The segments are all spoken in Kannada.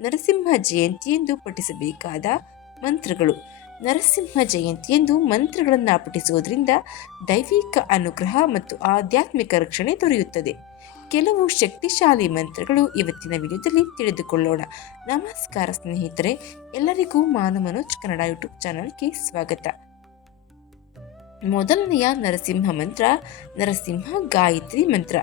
ನರಸಿಂಹ ಜಯಂತಿ ಎಂದು ಪಠಿಸಬೇಕಾದ ಮಂತ್ರಗಳು. ನರಸಿಂಹ ಜಯಂತಿ ಎಂದು ಮಂತ್ರಗಳನ್ನು ಪಠಿಸುವುದರಿಂದ ದೈವಿಕ ಅನುಗ್ರಹ ಮತ್ತು ಆಧ್ಯಾತ್ಮಿಕ ರಕ್ಷಣೆ ದೊರೆಯುತ್ತದೆ. ಕೆಲವು ಶಕ್ತಿಶಾಲಿ ಮಂತ್ರಗಳು ಇವತ್ತಿನ ವಿಡಿಯೋದಲ್ಲಿ ತಿಳಿದುಕೊಳ್ಳೋಣ. ನಮಸ್ಕಾರ ಸ್ನೇಹಿತರೆ, ಎಲ್ಲರಿಗೂ ಮಾನು ಮನೋಜ್ ಕನ್ನಡ ಯೂಟ್ಯೂಬ್ ಚಾನಲ್ಗೆ ಸ್ವಾಗತ. ಮೊದಲನೆಯ ನರಸಿಂಹ ಮಂತ್ರ, ನರಸಿಂಹ ಗಾಯತ್ರಿ ಮಂತ್ರ.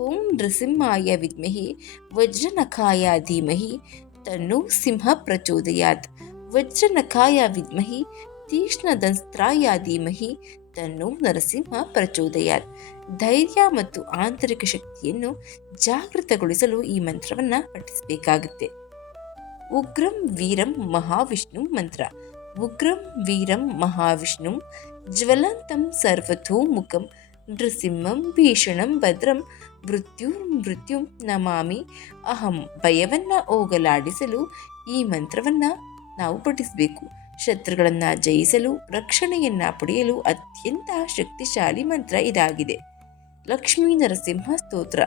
ಓಂ ನೃಸಿಂಹಾಯ ವಿದ್ಮಹಿ ವಜ್ರನಖಾಯ ಧೀಮಹಿ. ತನ್ನು ಸಿಂಹ ಪ್ರಚೋದಯಾತ್. ವಜ್ರನಖಾಯ ವಿದ್ಮಹಿ ತೀಕ್ಷ್ಣದಂಸ್ತ್ರಾಯ ಧೀಮಹಿ, ತನ್ನು ನರಸಿಂಹ ಪ್ರಚೋದಯಾತ್. ಧೈರ್ಯ ಮತ್ತು ಆಂತರಿಕ ಶಕ್ತಿಯನ್ನು ಜಾಗೃತಗೊಳಿಸಲು ಈ ಮಂತ್ರವನ್ನು ಪಠಿಸಬೇಕಾಗುತ್ತೆ. ಉಗ್ರಂ ವೀರಂ ಮಹಾವಿಷ್ಣು ಮಂತ್ರ. ಉಗ್ರಂ ವೀರಂ ಮಹಾವಿಷ್ಣು, ಜ್ವಲಂತಂ ಸರ್ವಥೋ ಮುಖಂ ನೃಸಿಂಹಂ ಭೀಷಣಂ ಭದ್ರಂ ಮೃತ್ಯು ಮೃತ್ಯು ನಮಾಮಿ. ಅಹಂ ಭಯವನ್ನು ಹೋಗಲಾಡಿಸಲು ಈ ಮಂತ್ರವನ್ನು ನಾವು ಪಠಿಸಬೇಕು. ಶತ್ರುಗಳನ್ನು ಜಯಿಸಲು, ರಕ್ಷಣೆಯನ್ನು ಪಡೆಯಲು ಅತ್ಯಂತ ಶಕ್ತಿಶಾಲಿ ಮಂತ್ರ ಇದಾಗಿದೆ. ಲಕ್ಷ್ಮೀ ನರಸಿಂಹ ಸ್ತೋತ್ರ.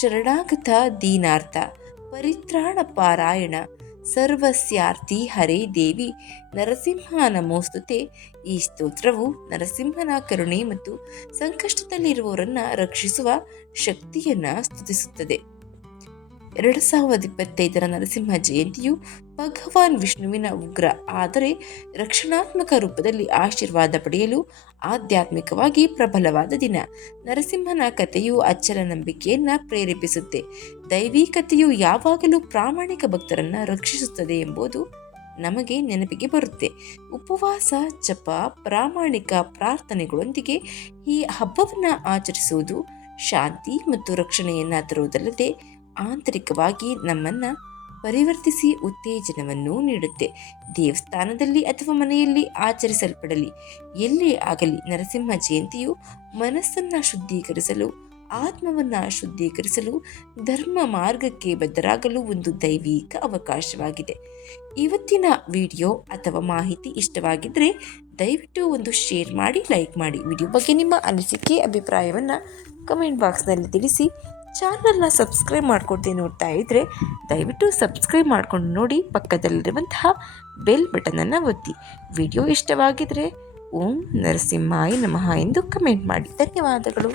ಶರಣಾಗತ ದೀನಾರ್ಥ. ಪರಿತ್ರಾಣ ಪಾರಾಯಣ. ಸರ್ವಸ್ಯಾರ್ಥಿ ಹರೇ ದೇವಿ. ನರಸಿಂಹ ನಮೋಸ್ತುತೆ ಈ ಸ್ತೋತ್ರವು ನರಸಿಂಹನ ಕರುಣೆ ಮತ್ತು ಸಂಕಷ್ಟದಲ್ಲಿರುವವರನ್ನು ರಕ್ಷಿಸುವ ಶಕ್ತಿಯನ್ನ ಸ್ತುತಿಸುತ್ತದೆ. ಎರಡು ಸಾವಿರದ ಇಪ್ಪತ್ತೈದರ ನರಸಿಂಹ ಜಯಂತಿಯು ಭಗವಾನ್ ವಿಷ್ಣುವಿನ ಉಗ್ರ, ಆದರೆ ರಕ್ಷಣಾತ್ಮಕ ರೂಪದಲ್ಲಿ ಆಶೀರ್ವಾದ ಪಡೆಯಲು ಆಧ್ಯಾತ್ಮಿಕವಾಗಿ ಪ್ರಬಲವಾದ ದಿನ. ನರಸಿಂಹನ ಕಥೆಯು ಅಚ್ಚರ ನಂಬಿಕೆಯನ್ನು ಪ್ರೇರೇಪಿಸುತ್ತೆ. ದೈವಿಕತೆಯು ಯಾವಾಗಲೂ ಪ್ರಾಮಾಣಿಕ ಭಕ್ತರನ್ನು ರಕ್ಷಿಸುತ್ತದೆ ಎಂಬುದು ನಮಗೆ ನೆನಪಿಗೆ ಬರುತ್ತೆ. ಉಪವಾಸ, ಜಪ, ಪ್ರಾಮಾಣಿಕ ಪ್ರಾರ್ಥನೆಗಳೊಂದಿಗೆ ಈ ಹಬ್ಬವನ್ನು ಆಚರಿಸುವುದು ಶಾಂತಿ ಮತ್ತು ರಕ್ಷಣೆಯನ್ನು ತರುವುದಲ್ಲದೆ ಆಂತರಿಕವಾಗಿ ನಮ್ಮನ್ನು ಪರಿವರ್ತಿಸಿ ಉತ್ತೇಜನವನ್ನು ನೀಡುತ್ತೆ. ದೇವಸ್ಥಾನದಲ್ಲಿ ಅಥವಾ ಮನೆಯಲ್ಲಿ ಆಚರಿಸಲ್ಪಡಲಿ. ಎಲ್ಲೇ ಆಗಲಿ ನರಸಿಂಹ ಜಯಂತಿಯು ಮನಸ್ಸನ್ನು ಶುದ್ಧೀಕರಿಸಲು, ಆತ್ಮವನ್ನು ಶುದ್ಧೀಕರಿಸಲು, ಧರ್ಮ ಮಾರ್ಗಕ್ಕೆ ಬದ್ಧರಾಗಲು ಒಂದು ದೈವಿಕ ಅವಕಾಶವಾಗಿದೆ. ಇವತ್ತಿನ ವಿಡಿಯೋ ಅಥವಾ ಮಾಹಿತಿ ಇಷ್ಟವಾಗಿದ್ದರೆ ದಯವಿಟ್ಟು ಒಂದು ಶೇರ್ ಮಾಡಿ, ಲೈಕ್ ಮಾಡಿ. ವಿಡಿಯೋ ಬಗ್ಗೆ ನಿಮ್ಮ ಅನಿಸಿಕೆ, ಅಭಿಪ್ರಾಯವನ್ನು ಕಮೆಂಟ್ ಬಾಕ್ಸ್ನಲ್ಲಿ ತಿಳಿಸಿ. ಚಾನಲ್ನ ಸಬ್ಸ್ಕ್ರೈಬ್ ಮಾಡ್ಕೊಡ್ತೀನಿ ನೋಡ್ತಾ ಇದ್ದರೆ ದಯವಿಟ್ಟು ಸಬ್ಸ್ಕ್ರೈಬ್ ಮಾಡ್ಕೊಂಡು ನೋಡಿ ಪಕ್ಕದಲ್ಲಿರುವಂತಹ ಬೆಲ್ ಬಟನನ್ನು ಒತ್ತಿ. ವಿಡಿಯೋ ಇಷ್ಟವಾಗಿದ್ದರೆ ಓಂ ನರಸಿಂಹಾಯ ನಮಃ ಎಂದು ಕಮೆಂಟ್ ಮಾಡಿ. ಧನ್ಯವಾದಗಳು.